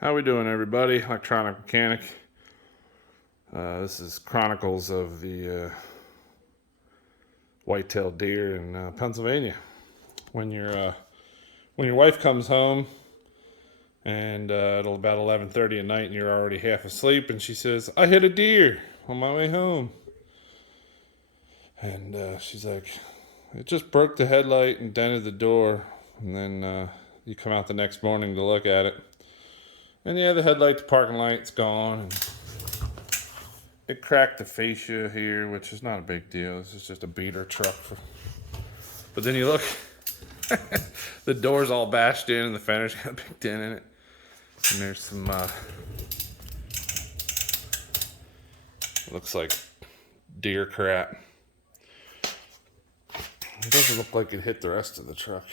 How we doing, everybody? Electronic mechanic. This is Chronicles of the white-tailed deer in Pennsylvania. When your wife comes home and it'll about 11:30 at night, and you're already half asleep, and she says, "I hit a deer on my way home," and she's like, "It just broke the headlight and dented the door," and then you come out the next morning to look at it. And yeah, the headlight, the parking light's gone, and it cracked the fascia here, which is not a big deal. This is just a beater truck. But then you look, the door's all bashed in, and the fender's got a big dent in it. And there's some, looks like deer crap. It doesn't look like it hit the rest of the truck.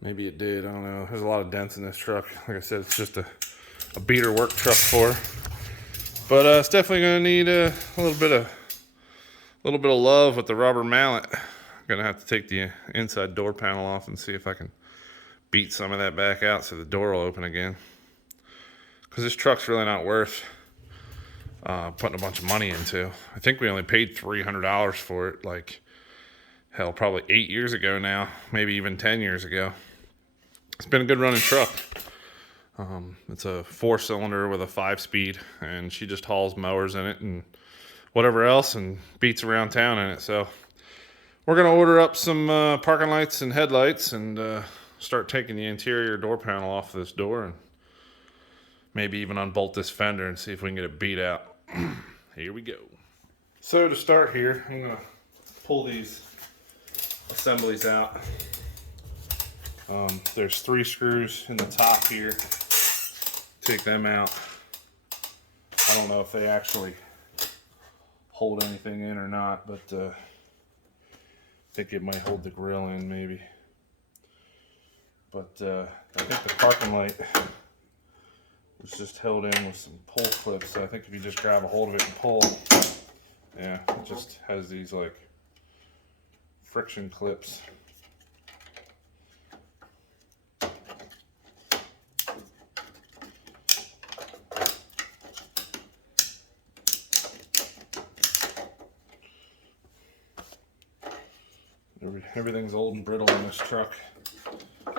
Maybe it did, I don't know. There's a lot of dents in this truck. Like I said, it's just a beater work truck for her. But it's definitely gonna need a little bit of love with the rubber mallet. I'm gonna have to take the inside door panel off and see if I can beat some of that back out so the door will open again. Because this truck's really not worth putting a bunch of money into. I think we only paid $300 for it, like, hell, probably 8 years ago now, maybe even 10 years ago. It's been a good running truck. It's a 4-cylinder with a 5-speed, and she just hauls mowers in it and whatever else and beats around town in it. So we're going to order up some parking lights and headlights and start taking the interior door panel off this door and maybe even unbolt this fender and see if we can get it beat out. Here we go. So to start here, I'm going to pull these assemblies out. There's 3 screws in the top here. Take them out. I don't know if they actually hold anything in or not, but I think it might hold the grill in maybe. But I think the parking light was just held in with some pull clips, so I think if you just grab a hold of it and pull, yeah, it just has these like friction clips. Everything's old and brittle in this truck.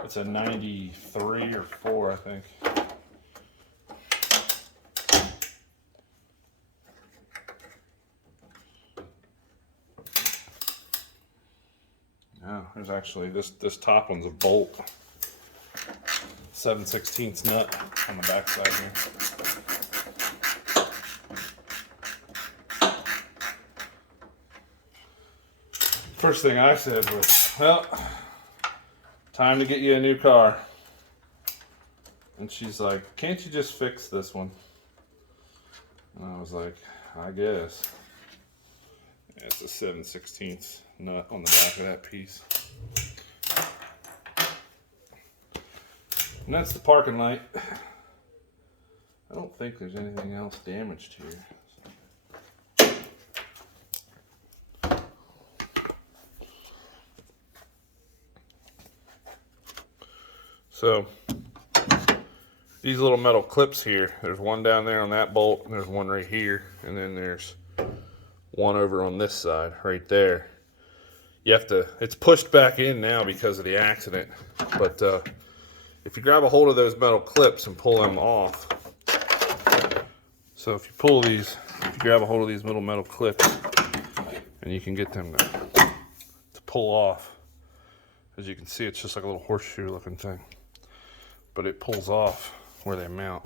It's a 93 or 4, I think. Yeah, there's actually, this top one's a bolt. 7/16 nut on the back side here. First thing I said was, well, time to get you a new car. And she's like, can't you just fix this one? And I was like, I guess. Yeah, it's a 7/16 nut on the back of that piece. And that's the parking light. I don't think there's anything else damaged here. So these little metal clips here, there's one down there on that bolt, and there's one right here, and then there's one over on this side right there. You have to, it's pushed back in now because of the accident, but if you grab a hold of those metal clips and pull them off, so if you pull these, if you grab a hold of these little metal clips, and you can get them to pull off. As you can see, it's just like a little horseshoe looking thing, but it pulls off where they mount.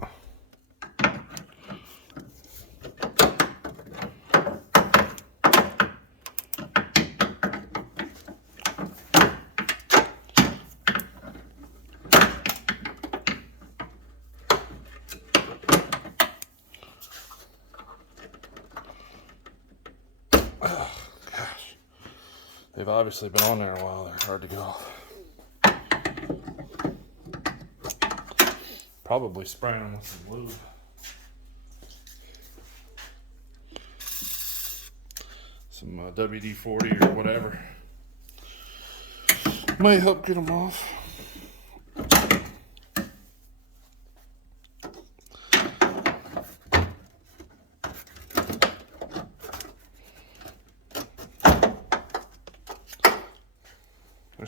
Oh, gosh. They've obviously been on there a while. They're hard to get off. Probably spraying them with some lube. Some WD-40 or whatever. Might help get them off.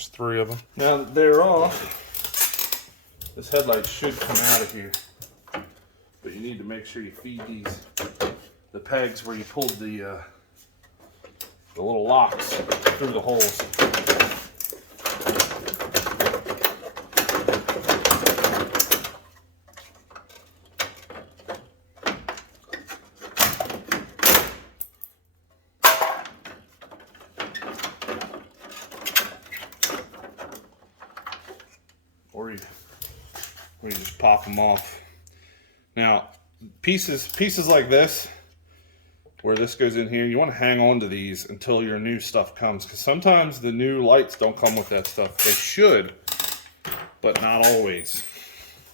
There's 3 of them. Now that they're off, this headlight should come out of here. But you need to make sure you feed these, the pegs where you pulled the little locks through the holes. Or you just pop them off. Now, pieces like this, where this goes in here, you want to hang on to these until your new stuff comes, because sometimes the new lights don't come with that stuff. They should, but not always.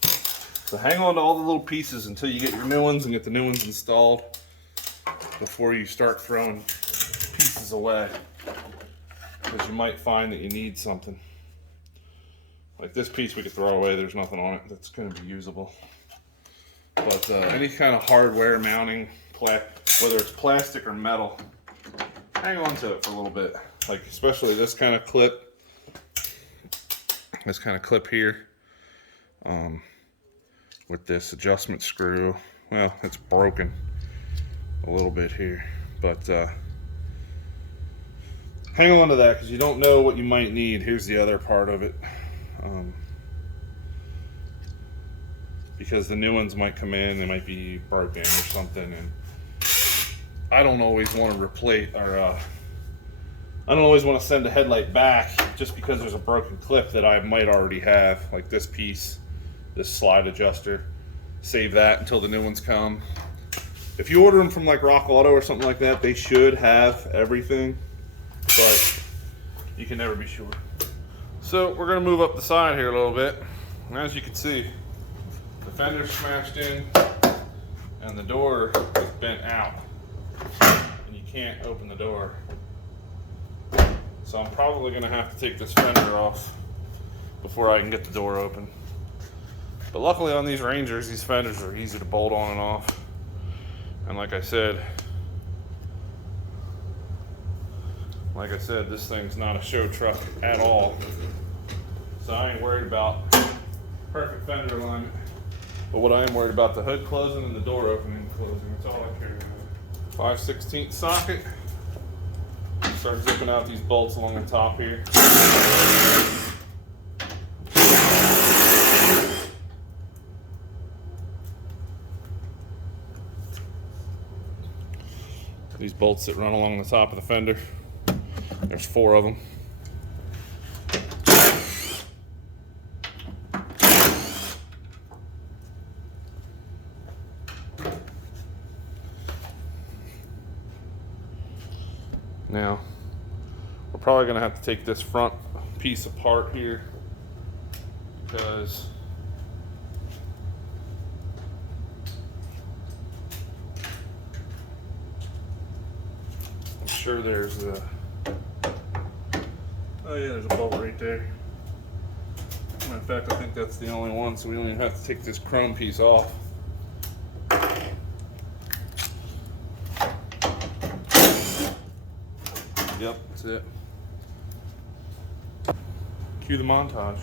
So hang on to all the little pieces until you get your new ones and get the new ones installed before you start throwing pieces away, because you might find that you need something. Like this piece we could throw away, there's nothing on it that's going to be usable. But any kind of hardware mounting, whether it's plastic or metal, hang on to it for a little bit. Like especially this kind of clip here, with this adjustment screw. Well, it's broken a little bit here, but hang on to that because you don't know what you might need. Here's the other part of it. Because the new ones might come in, they might be broken or something, and I don't always want to replace, or I don't always want to send a headlight back just because there's a broken clip that I might already have, like this piece, this slide adjuster. Save that until the new ones come. If you order them from like Rock Auto or something like that, they should have everything, but you can never be sure. So we're going to move up the side here a little bit. And as you can see, the fender's smashed in and the door is bent out. And you can't open the door. So I'm probably going to have to take this fender off before I can get the door open. But luckily on these Rangers, these fenders are easy to bolt on and off. And like I said, this thing's not a show truck at all. So I ain't worried about perfect fender alignment. But what I am worried about, the hood closing and the door opening and closing. That's all I care about. 5/16 socket. Start zipping out these bolts along the top here. These bolts that run along the top of the fender. There's 4 of them. Now, we're probably going to have to take this front piece apart here because I'm sure there's a, oh yeah, there's a bolt right there. Matter of fact, I think that's the only one, so we only have to take this chrome piece off. Yep, that's it. Cue the montage.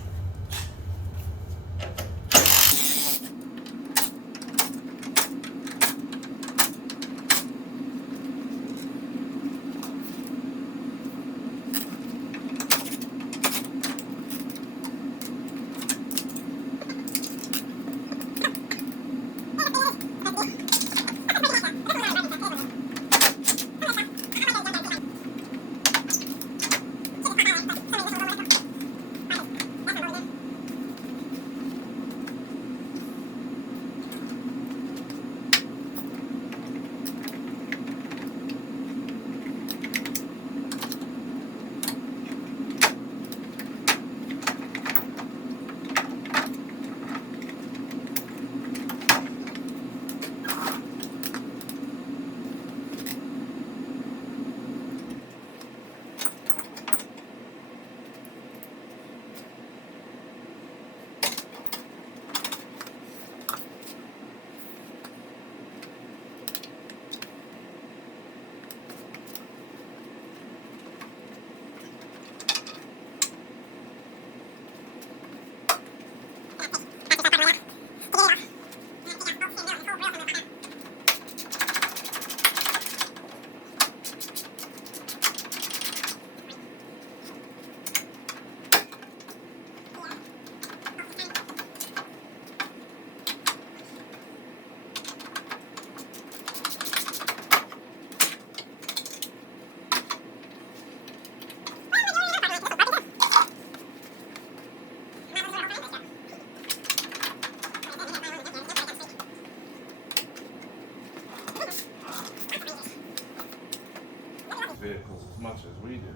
much as we do.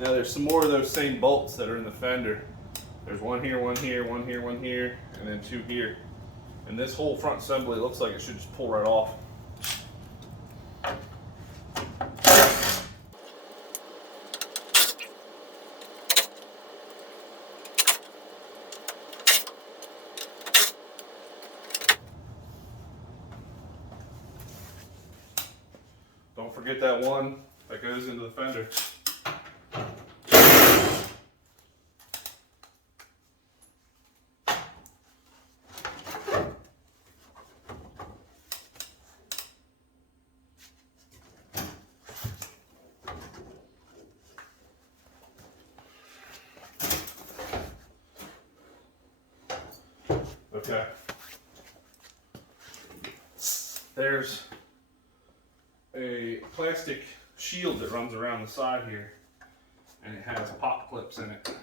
Now there's some more of those same bolts that are in the fender. There's one here, one here, one here, one here, and then two here. And this whole front assembly looks like it should just pull right off. Don't forget that one that goes into the fender. Okay. There's a plastic shield that runs around the side here, and it has pop clips in it.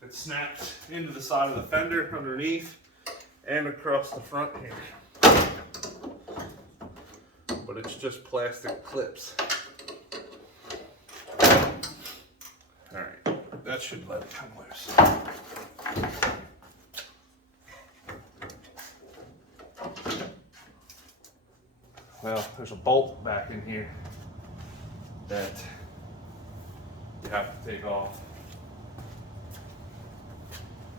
It snaps into the side of the fender underneath and across the front here. But it's just plastic clips. Alright, that should let it come loose. Well, there's a bolt back in here that you have to take off.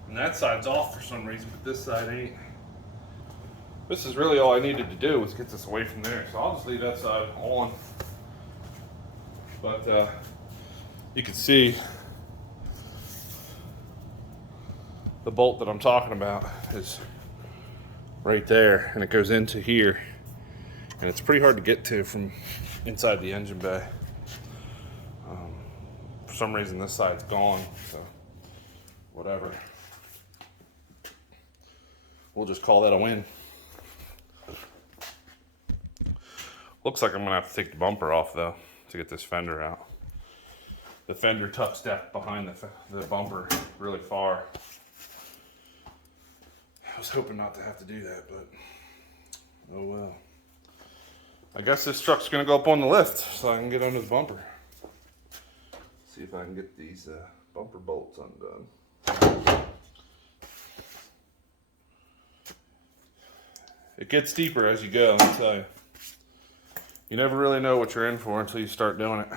And that side's off for some reason, but this side ain't. This is really all I needed to do was get this away from there. So I'll just leave that side on. But you can see the bolt that I'm talking about is right there, and it goes into here. And it's pretty hard to get to from inside the engine bay. For some reason this side's gone, so whatever. We'll just call that a win. Looks like I'm gonna have to take the bumper off though to get this fender out. The fender tucks down behind the bumper really far. I was hoping not to have to do that, but oh well. I guess this truck's gonna go up on the lift so I can get under the bumper. See if I can get these bumper bolts undone. It gets deeper as you go, I'll tell you. You never really know what you're in for until you start doing it.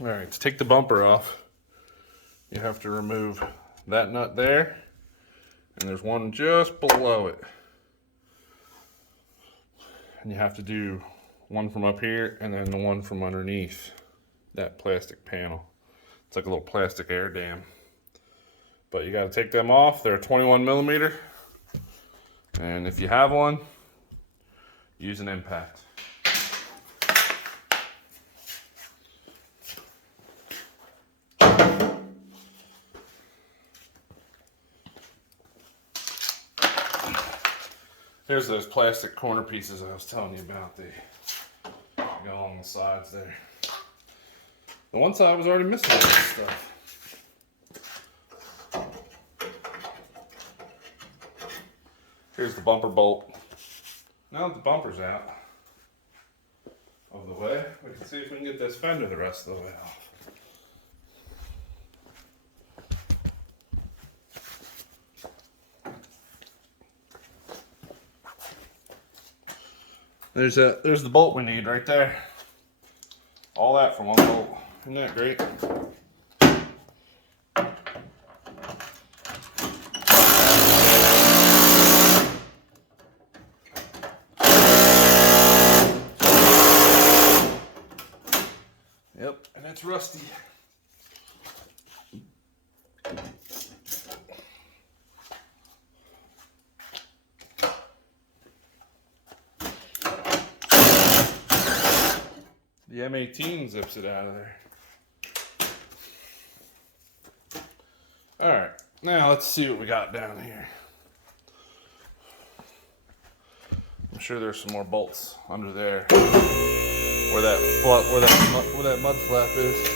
All right, to take the bumper off, you have to remove that nut there, and there's one just below it. And you have to do one from up here and then the one from underneath that plastic panel. It's like a little plastic air dam. But you gotta take them off. They're 21 millimeter. And if you have one, use an impact. There's those plastic corner pieces I was telling you about. They go along the sides there. The one side was already missing all this stuff. Here's the bumper bolt. Now that the bumper's out of the way, we can see if we can get this fender the rest of the way off. There's the bolt we need right there. All that for one bolt. Isn't that great? Yep, and it's rusty. The M18 zips it out of there. All right, now let's see what we got down here. I'm sure there's some more bolts under there where that mud flap is.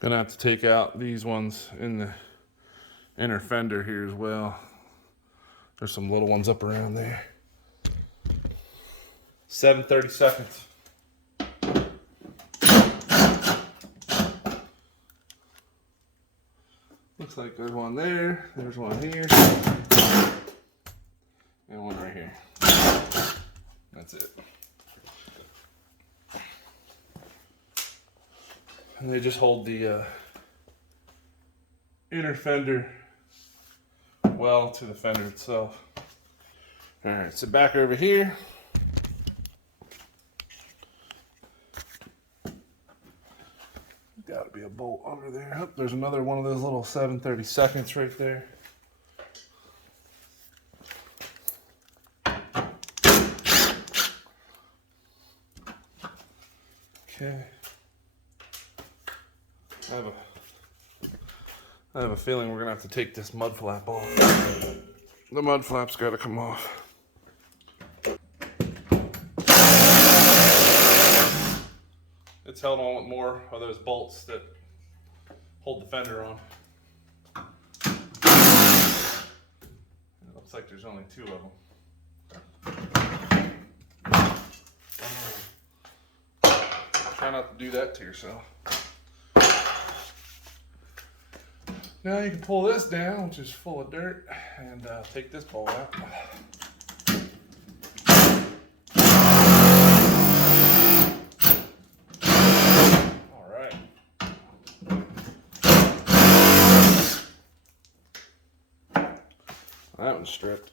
Gonna have to take out these ones in the inner fender here as well. There's some little ones up around there. 7/32. Looks like there's one there, there's one here, and one right here. That's it. And they just hold the inner fender well to the fender itself. All right, so back over here. Got to be a bolt under there. Oh, there's another one of those little 7/32 right there. Okay. I have a feeling we're gonna have to take this mud flap off. The mud flap's got to come off. It's held on with more of those bolts that hold the fender on. It looks like there's only 2 of them. Try not to do that to yourself. Now you can pull this down, which is full of dirt, and take this bolt out. All right. That one's stripped.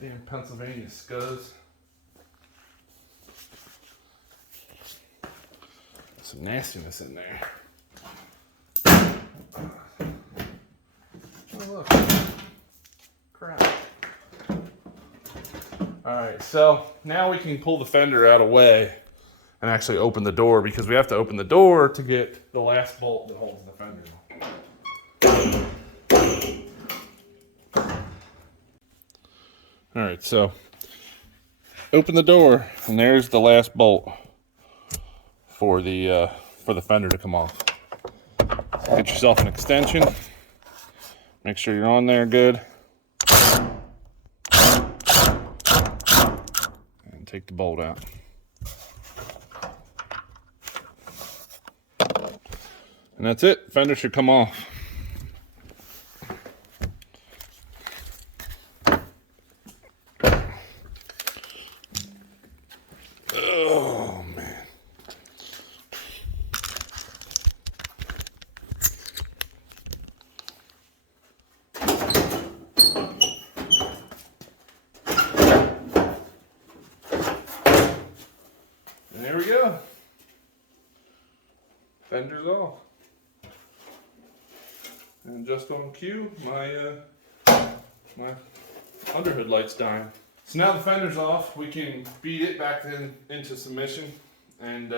Damn Pennsylvania scuds. Some nastiness in there. Oh look. Crap. Alright, so now we can pull the fender out of the way and actually open the door, because we have to open the door to get the last bolt that holds the fender. All right, so open the door, and there's the last bolt for the fender to come off. Get yourself an extension. Make sure you're on there good, and take the bolt out. And that's it. Fender should come off. Oh, man. And there we go. Fender's off. And just on cue, my underhood light's dying. So now the fender's off, we can beat it back into submission and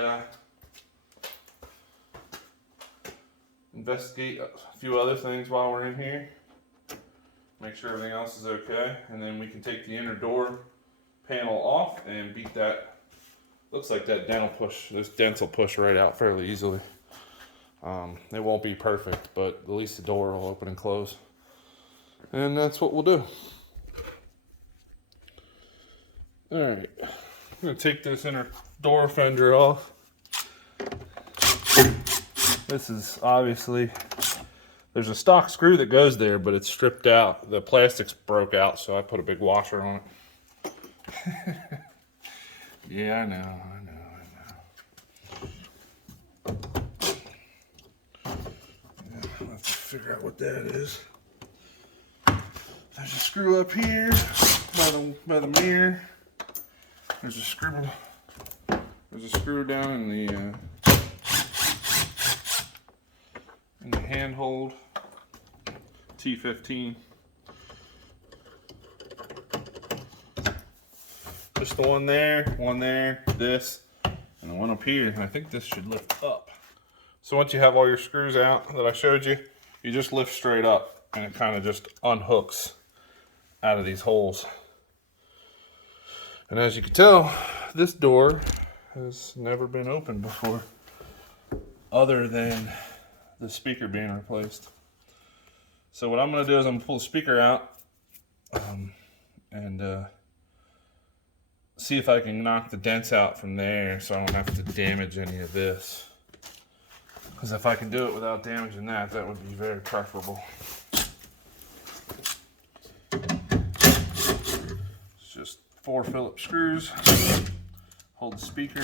investigate a few other things while we're in here. Make sure everything else is okay, and then we can take the inner door panel off and beat that. Looks like that those dents will push right out fairly easily. It won't be perfect, but at least the door will open and close. And that's what we'll do. Alright, I'm going to take this inner door fender off. This is obviously, there's a stock screw that goes there, but it's stripped out. The plastics broke out, so I put a big washer on it. Yeah, I know. I'll have to figure out what that is. There's a screw up here by the mirror. There's a screw down in the handhold T15. Just the one there, this, and the one up here. And I think this should lift up. So once you have all your screws out that I showed you, you just lift straight up and it kind of just unhooks out of these holes. And as you can tell, this door has never been opened before, other than the speaker being replaced. So what I'm going to do is I'm going to pull the speaker out and see if I can knock the dents out from there so I don't have to damage any of this. Because if I can do it without damaging that, that would be very preferable. It's just 4 Phillips screws. Hold the speaker.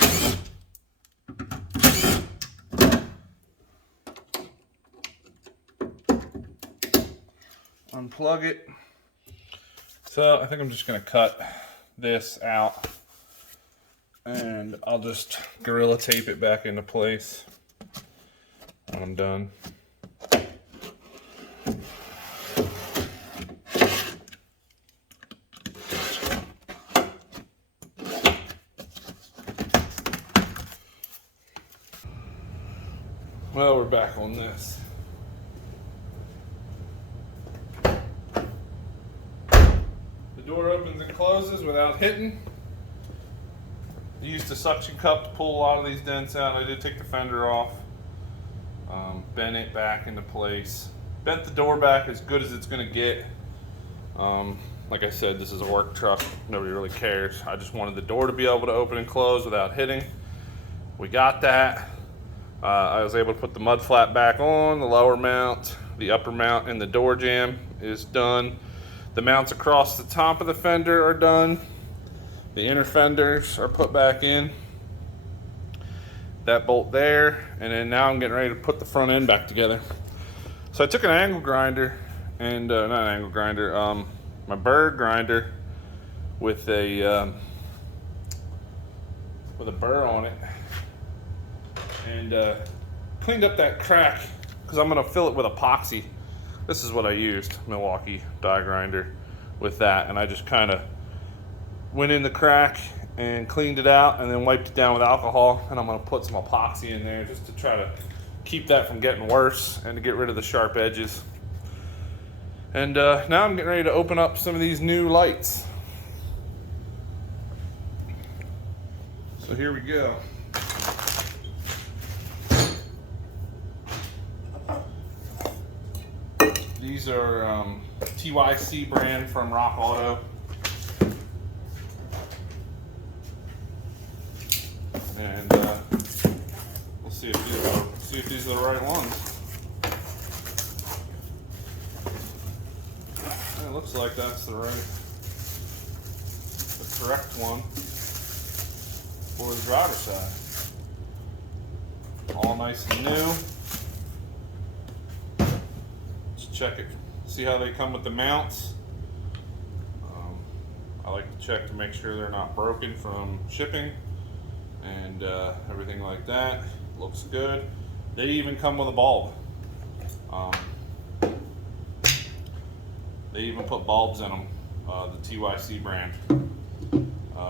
Unplug it. So I think I'm just going to cut this out and I'll just Gorilla Tape it back into place when I'm done. Well, we're back on this. The door opens and closes without hitting. I used a suction cup to pull a lot of these dents out. I did take the fender off, bent it back into place, bent the door back as good as it's going to get. Like I said, this is a work truck. Nobody really cares. I just wanted the door to be able to open and close without hitting. We got that. I was able to put the mud flap back on, the lower mount, the upper mount, and the door jamb is done. The mounts across the top of the fender are done. The inner fenders are put back in. That bolt there, and then now I'm getting ready to put the front end back together. So I took an angle grinder and not an angle grinder, my bird grinder with a burr on it, and cleaned up that crack because I'm gonna fill it with epoxy. This is what I used, Milwaukee die grinder with that, and I just kind of went in the crack and cleaned it out and then wiped it down with alcohol, and I'm gonna put some epoxy in there just to try to keep that from getting worse and to get rid of the sharp edges. And now I'm getting ready to open up some of these new lights. So here we go. These are TYC brand from Rock Auto. And we'll see if these are the right ones. It looks like that's the correct one for the driver's side. All nice and new. Let's check it. See how they come with the mounts. I like to check to make sure they're not broken from shipping and everything like that. Looks good. They even come with a bulb. They even put bulbs in them, the TYC brand,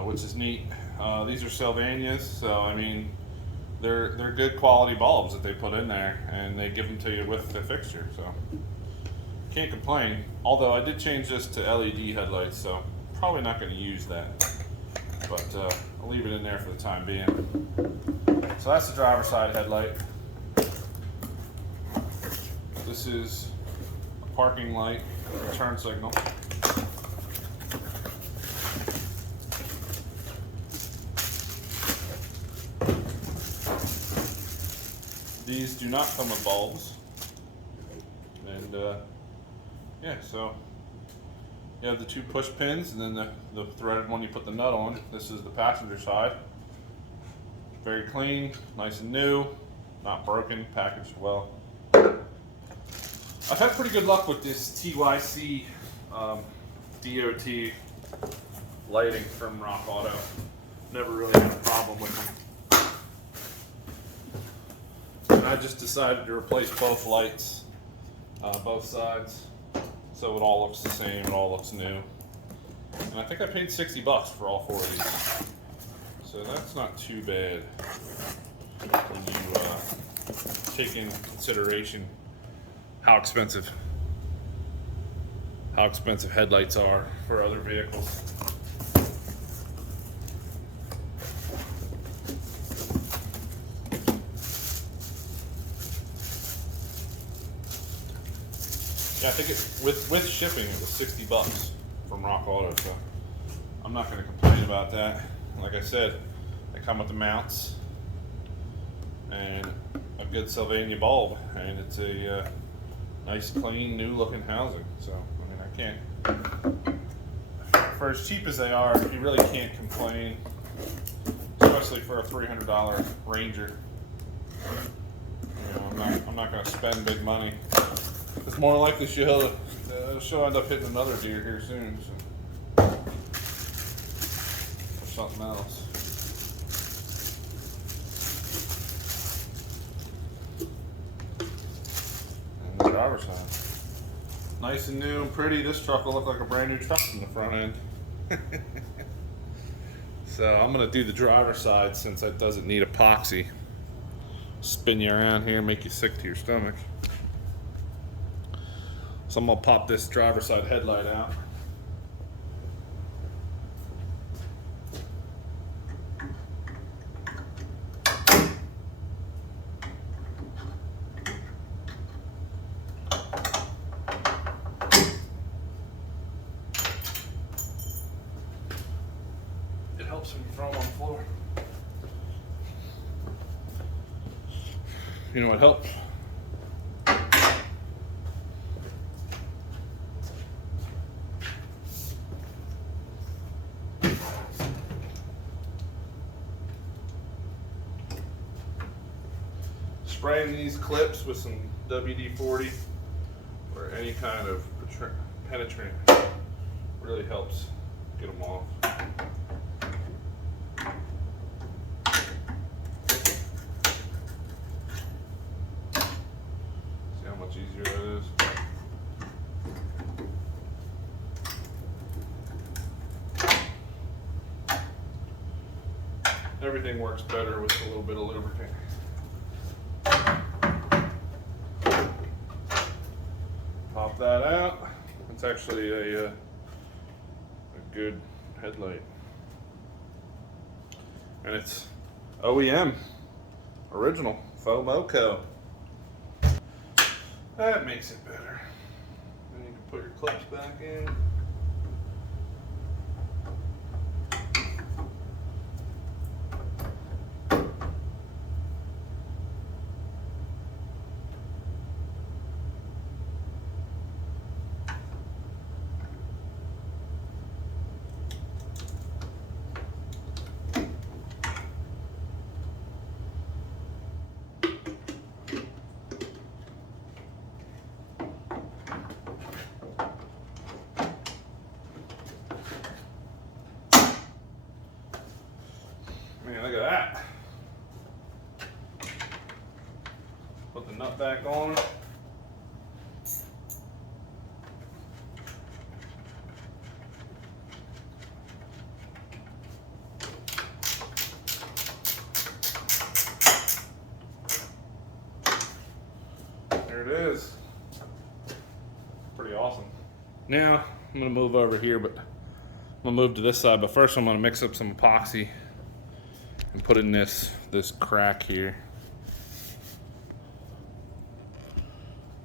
which is neat. These are Sylvanias, so I mean, they're good quality bulbs that they put in there, and they give them to you with the fixture, so can't complain. Although I did change this to LED headlights, so probably not going to use that, but I'll leave it in there for the time being. So that's the driver's side headlight. This is a parking light, turn signal. These do not come with bulbs. And yeah, so you have the 2 push pins and then the threaded one you put the nut on. This is the passenger side. Very clean, nice and new, not broken, packaged well. I've had pretty good luck with this TYC DOT lighting from Rock Auto. Never really had a problem with them. And I just decided to replace both lights both sides, so it all looks the same, it all looks new. And I think I paid $60 for all 4 of these, so that's not too bad when you take into consideration how expensive headlights are for other vehicles. Yeah, I think with shipping it was $60 from Rock Auto, so I'm not going to complain about that. Like I said, they come with the mounts and a good Sylvania bulb, and it's a nice, clean, new-looking housing. So I mean, I can't. For as cheap as they are, you really can't complain, especially for a $300 Ranger. You know, I'm not going to spend big money. It's more likely she'll end up hitting another deer here soon, so. Or something else. And the driver's side, nice and new and pretty. This truck will look like a brand new truck from the front end. So I'm gonna do the driver's side since it doesn't need epoxy. Spin you around here, make you sick to your stomach. So I'm gonna pop this driver's side headlight out. It helps when you throw them on the floor. You know what helps? Spraying these clips with some WD-40 or any kind of penetrant really helps get them off. See how much easier that is? Everything works better with a little bit of lubricant. Pop that out. It's actually a good headlight. And it's OEM, original, Fomoco. That makes it better. Then you can put your clips back in. Man, look at that. Put the nut back on. There it is. Pretty awesome. Now, I'm gonna move over here, but I'm gonna move to this side, but first I'm gonna mix up some epoxy and put in this crack here.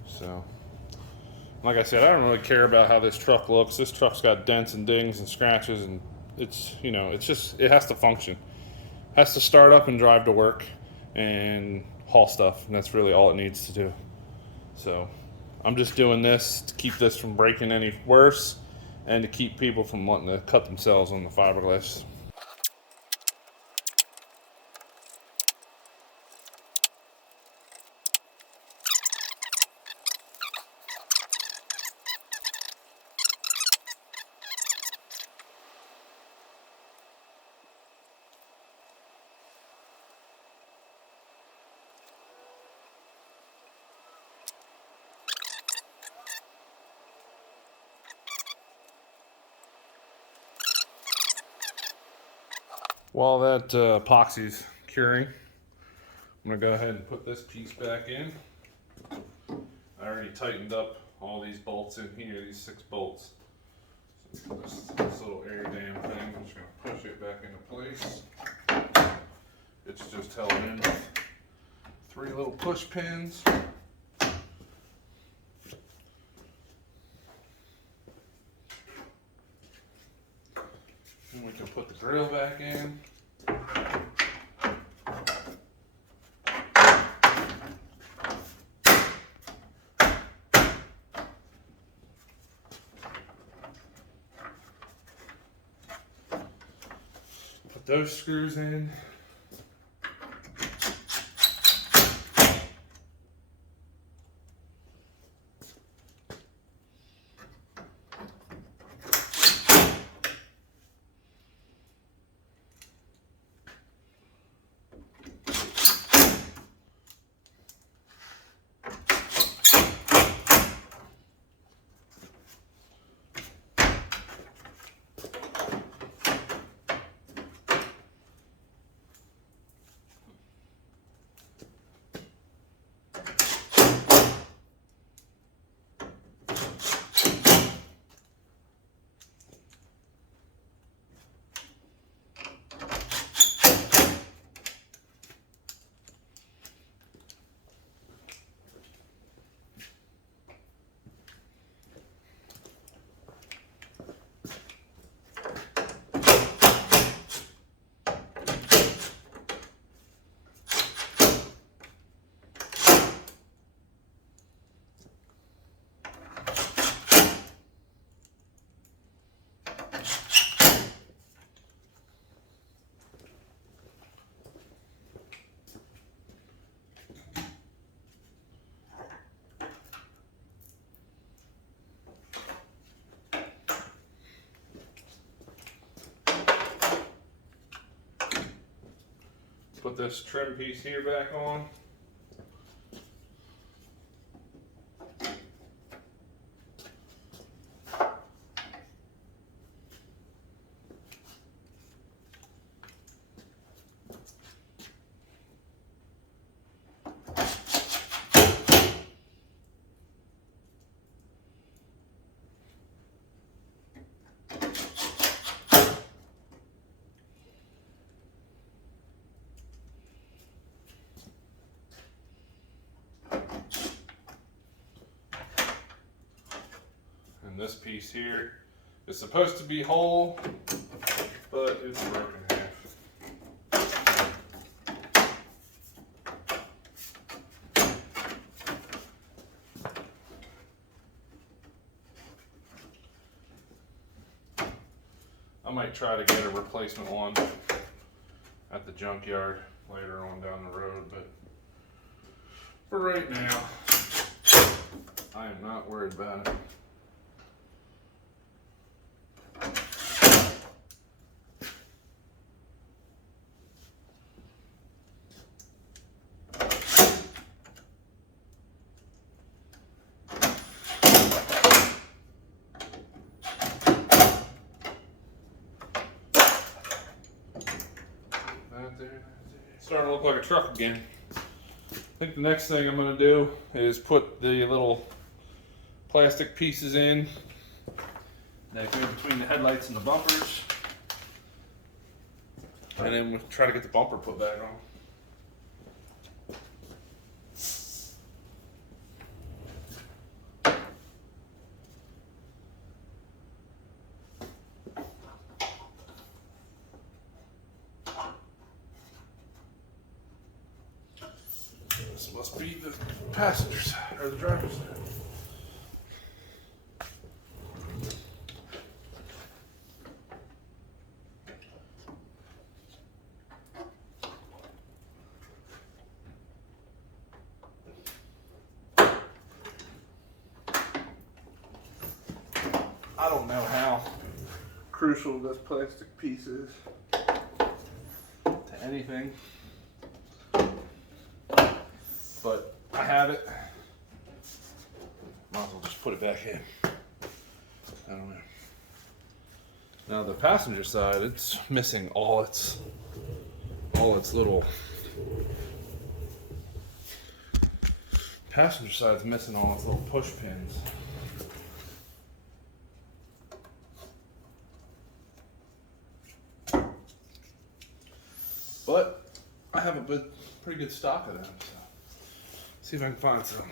So, like I said, I don't really care about how this truck looks. This truck's got dents and dings and scratches, and it's, you know, it's just, it has to function. It has to start up and drive to work and haul stuff, and that's really all it needs to do. So, I'm just doing this to keep this from breaking any worse and to keep people from wanting to cut themselves on the fiberglass. While that epoxy's curing, I'm gonna go ahead and put this piece back in. I already tightened up all these bolts in here, these 6 bolts. So this little air dam thing, I'm just gonna push it back into place. It's just held in with 3 little push pins. And we can put the grill back in. Put those screws in. Put this trim piece here back on. And this piece here is supposed to be whole, but it's broken in half. I might try to get a replacement one at the junkyard later on down the road, but for right now, I am not worried about it. Starting to look like a truck again. I think the next thing I'm going to do is put the little plastic pieces in that go between the headlights and the bumpers, and then we'll try to get the bumper put back on. This must be the passenger side, or the driver's side. I don't know how crucial this plastic piece is to anything, but I have it. Might as well just put it back in. I don't know. Now the passenger side, it's missing all its little. Passenger side's missing all its little push pins. But I have a pretty good stock of them. So see if I can find some.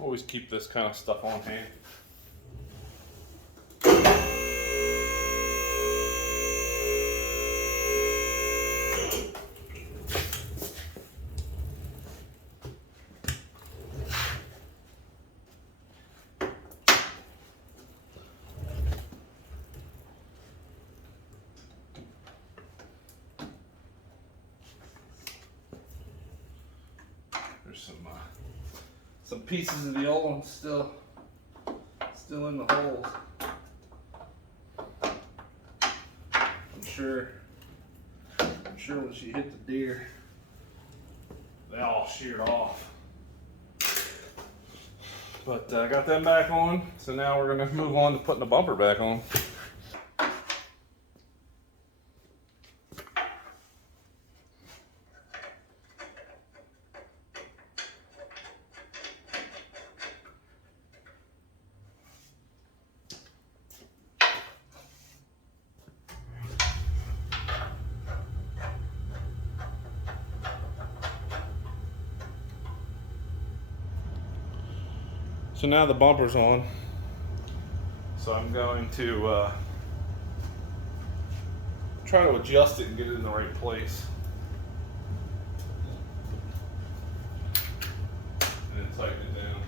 Always keep this kind of stuff on hand. There's some pieces of the old one still in the holes. I'm sure when she hit the deer, they all sheared off. But I got them back on, so now we're gonna move on to putting the bumper back on. So now the bumper's on. So I'm going to try to adjust it and get it in the right place. And then tighten it down.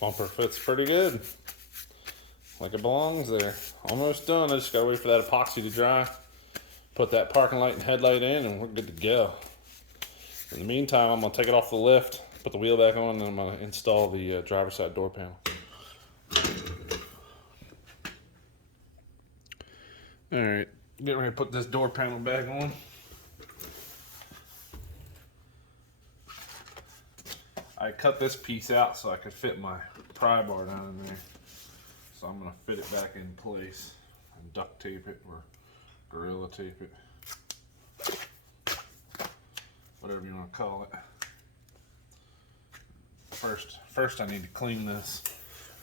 Bumper fits pretty good, like it belongs there. Almost done. I just gotta wait for that epoxy to dry, put that parking light and headlight in, and we're good to go. In the meantime, I'm gonna take it off the lift, put the wheel back on, and I'm gonna install the driver's side door panel. All right, getting ready to put this door panel back on. I cut this piece out so I could fit my pry bar down in there. So I'm going to fit it back in place and duct tape it or gorilla tape it. Whatever you want to call it. First I need to clean this,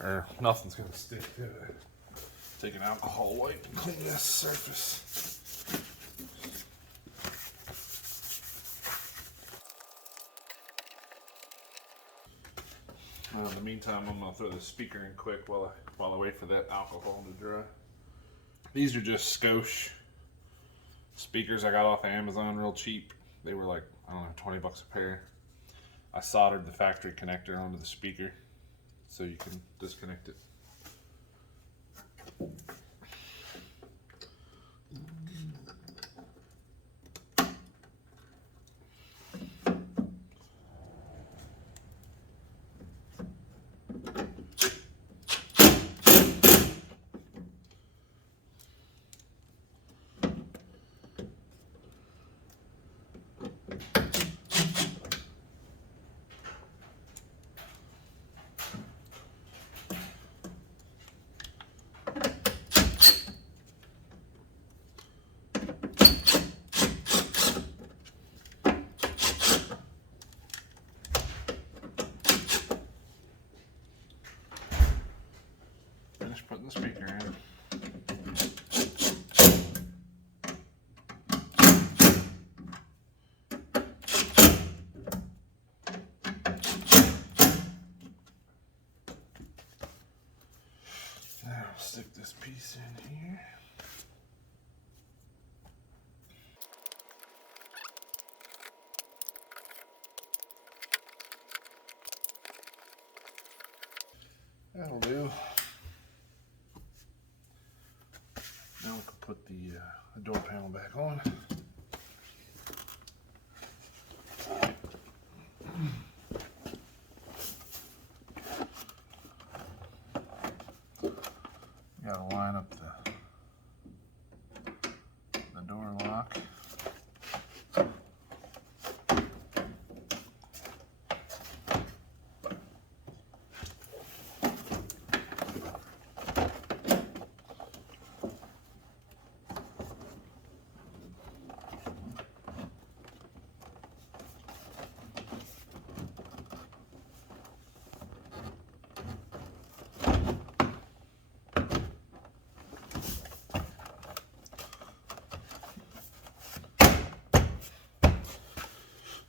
or nothing's going to stick to it. Take an alcohol wipe and clean this surface. In the meantime, I'm going to throw the speaker in quick while I wait for that alcohol to dry. These are just Scosche speakers I got off of Amazon real cheap. They were like, I don't know, 20 bucks a pair. I soldered the factory connector onto the speaker so you can disconnect it. Finish putting the speaker in. Now I'll stick this piece in here. That'll do. Now we can put the door panel back on. Gotta line up the door lock.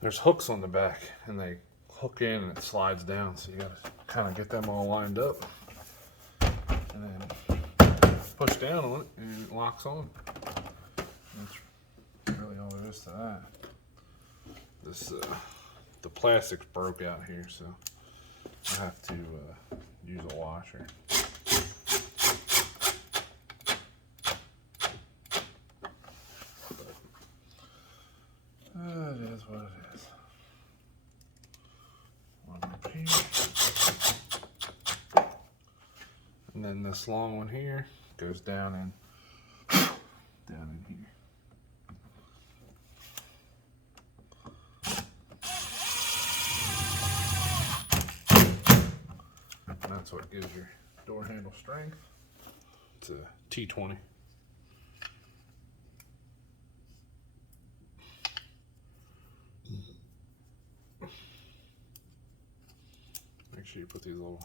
There's hooks on the back and they hook in and it slides down, so you gotta kind of get them all lined up and then push down on it and it locks on. That's really all there is to that. This the plastic's broke out here, so I have to use a washer. It is what it is. One up here. And then this long one here goes down in here. And that's what gives your door handle strength. It's a T20. Make sure you put these little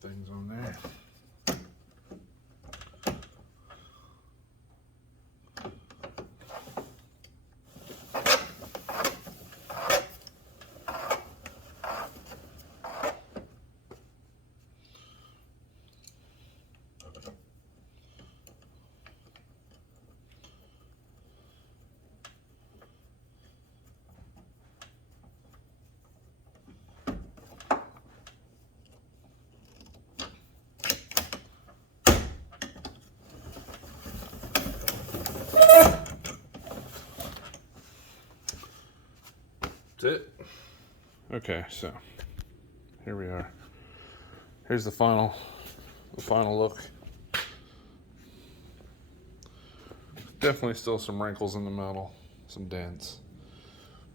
things on there. That's it. Okay, so here we are. Here's the final look. Definitely still some wrinkles in the metal, some dents.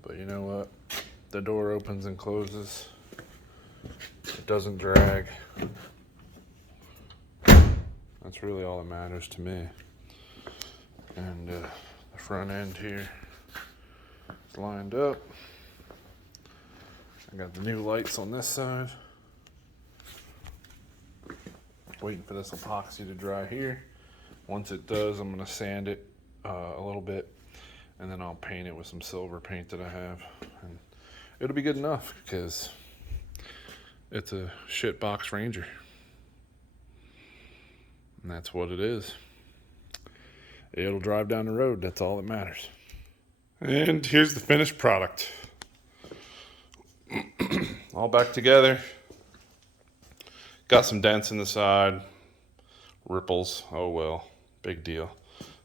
But you know what? The door opens and closes. It doesn't drag. That's really all that matters to me. And the front end here is lined up. I got the new lights on this side. Waiting for this epoxy to dry here. Once it does, I'm gonna sand it a little bit, and then I'll paint it with some silver paint that I have. And it'll be good enough because it's a shit box Ranger. And that's what it is. It'll drive down the road, that's all that matters. And here's the finished product. All back together. Got some dents in the side. Ripples, oh well, big deal.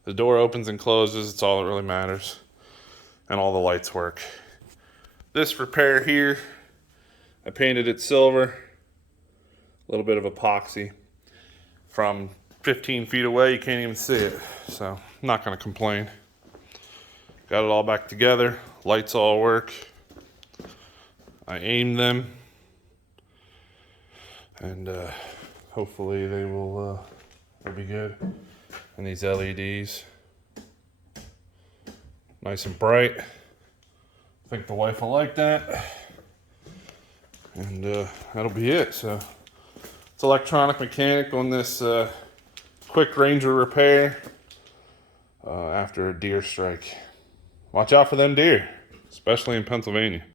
The door opens and closes, it's all that really matters. And all the lights work. This repair here, I painted it silver. A little bit of epoxy. From 15 feet away, you can't even see it. So, I'm not gonna complain. Got it all back together. Lights all work. I aimed them. And hopefully they'll be good. And these LEDs, nice and bright. I think the wife will like that. And that'll be it. So it's electronic mechanic on this quick Ranger repair after a deer strike. Watch out for them deer, especially in Pennsylvania.